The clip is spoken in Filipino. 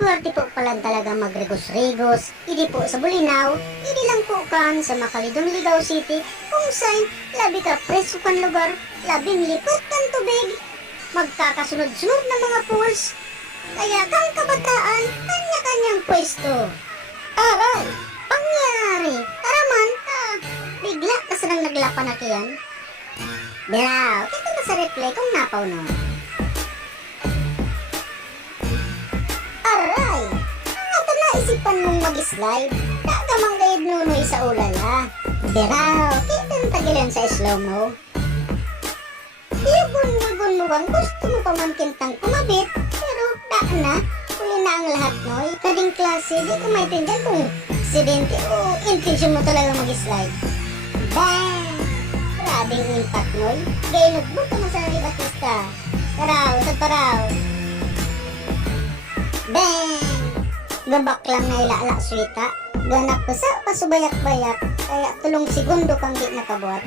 Swerte po pala talaga magregos-regos, idi po sa Bulinaw, idi lang po kan sa Makalidong Ligaw City, kung saan labi ka preso kan lugar, labing lipot kan tubig, magkakasunod-sunod na mga pools, kaya kang kabataan, kanya-kanyang pwesto. Aray, pangyari, taraman, bigla ka sarang naglapan na kiyan. Biraw, kito ka sa replay kung napaw no. Aray, ato na isipan mong mag-slide, kagamang gayad nunoy sa ulala. Biraw, kitang tagilan sa slow-mo. Iyagun mo bang gusto mo pa man kintang kumabit, pero daan na, huli na ang lahat noy. Kading klase, di ko maintindihan kung aksidente o intention mo talaga mag-slide. Bang! Grabing impact noy. Gaya nagbuto mo sa Batista. Paraw, sa paraw. Bang! Gabak lang na ilala swita. Ganak ko sa pasubayak-bayak. Kaya tulong segundo kang di nakabuhat.